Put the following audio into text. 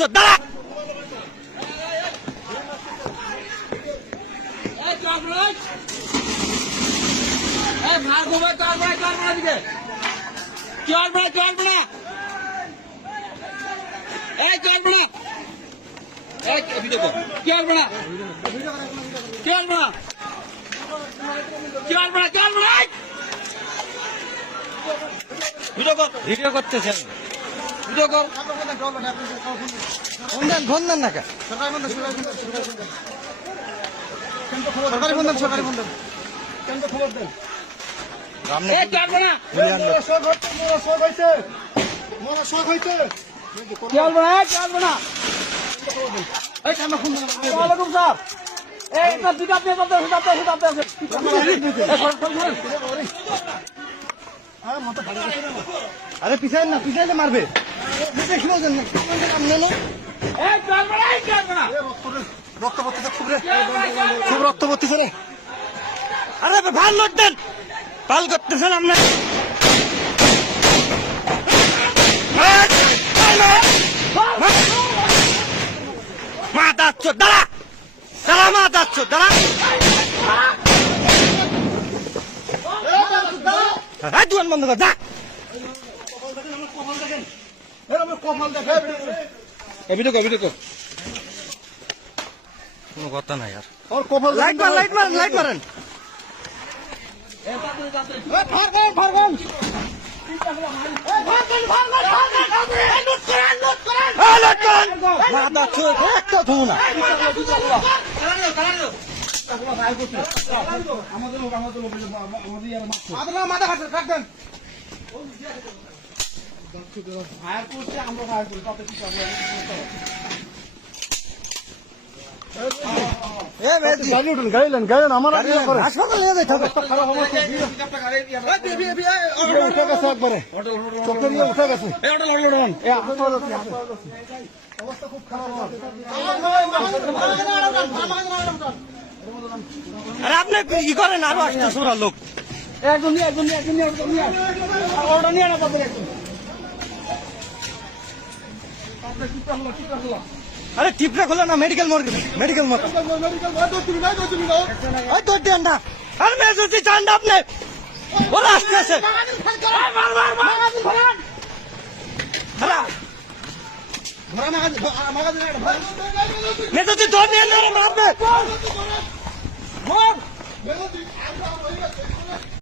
মাতাচ্ছ দাঁড়া। ভিডিও করতেছেন, ভিডিও কর। ফোন দেন না কে? সরকারি ফোন দেন, সরকারি ফোন দেন। খবর দেন। আরে পিছাই না, পিছাইলে মারবে। রক্ত পড়তেছে, খুব রক্ত পড়তেছে রে। আরে ভাল লোক দেন, পাল করতেছেন আপনার। মাতাচ্ছ দাঁড়া, দাঁড়া মাতাচ্ছ দাঁড়া। দোকান বন্ধ কর যা। কোনো কথা নাই আর। লাইট মারেন, লাইট মারেন, লাইট মারেন। মাথা খাচ্ছে থাকবেন। ফায়ার করছে, আমরা ফায়ার করি। হাসপাতাল নিয়ে যাই একবারে চোখের ইয়ে উঠে গেছে। অবস্থা খুব খারাপ। আরে আপনি কি করেন? আরো আসতে সোরা লোক একজন নিয়ে আরে টিপটা খোলা না, মেডিকেল মেডিকেল ঠান্ডা। আর মেজুতি ঠান্ডা আপনি ওরা আসতেছে। মেজুতি ধর নিয়ে মারবে।